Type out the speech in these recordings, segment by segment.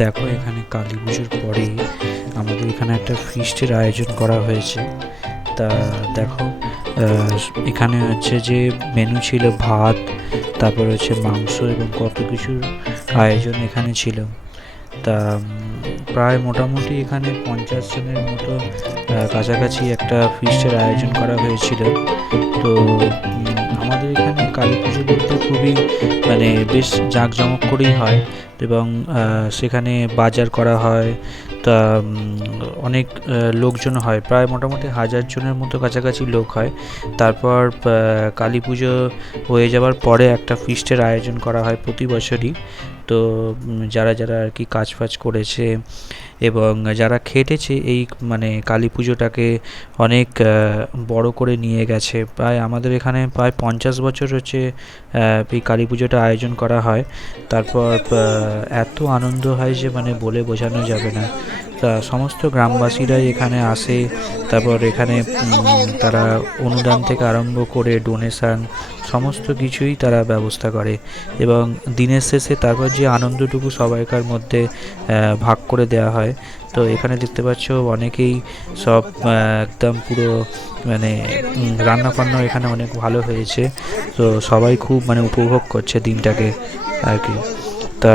দেখো, এখানে কালী পুজোর পরে আমাদের এখানে একটা ফিস্টের আয়োজন করা হয়েছে। তা দেখো এখানে হচ্ছে যে মেনু ছিল ভাত, তারপর হচ্ছে মাংস এবং কত কিছুর আয়োজন এখানে ছিল। তা প্রায় মোটামুটি এখানে পঞ্চাশ জনের মতো কাছাকাছি একটা ফিস্টের আয়োজন করা হয়েছিল। তো আমাদের এখানে কালী পুজো বলতে খুবই মানে বেশ জাঁকজমক করেই হয়। এবং সেখানে বাজার করা হয়। তা অনেক লোকজন হয়। প্রায় মোটামুটি হাজার জনের মতো কাছাকাছি লোক হয়। তারপর কালী পুজো হয়ে যাওয়ার পরে একটা ফিস্টের আয়োজন করা হয় প্রতি বছরই। তো যারা যারা আর কি কাজ ফাজ করেছে এবং যারা খেটেছে এই মানে কালী পুজোটাকে অনেক বড় করে নিয়ে গেছে। প্রায় আমাদের এখানে প্রায় পঞ্চাশ বছর হচ্ছে এই কালী পুজোটা আয়োজন করা হয়। তারপর এত আনন্দ হয় যে মানে বলে বোঝানো যাবে না। তা সমস্ত গ্রামবাসীরাই এখানে আসে। তারপর এখানে তারা অনুদান থেকে আরম্ভ করে ডোনেশন সমস্ত কিছুই তারা ব্যবস্থা করে। এবং দিনের শেষে তারপর যে আনন্দটুকু সবাইকার মধ্যে ভাগ করে দেওয়া হয়। তো এখানে দেখতে পাচ্ছ অনেকেই সব একদম পুরো মানে রান্না বান্না এখানে অনেক ভালো হয়েছে। তো সবাই খুব মানে উপভোগ করছে দিনটাকে আর কি। তা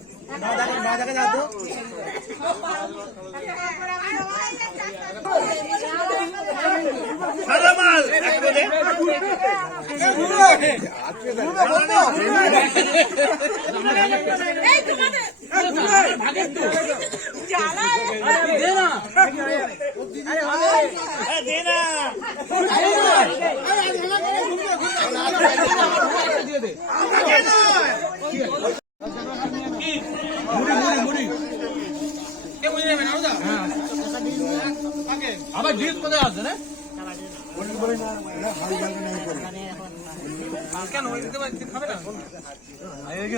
দেনা আবার ড্রিঙ্কস কোথায় আছে না কেন? ওই দিতে পারছি খাবে না? নাকি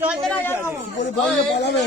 চান্দি চান্দি খাব চান্দি বাবু পালাবে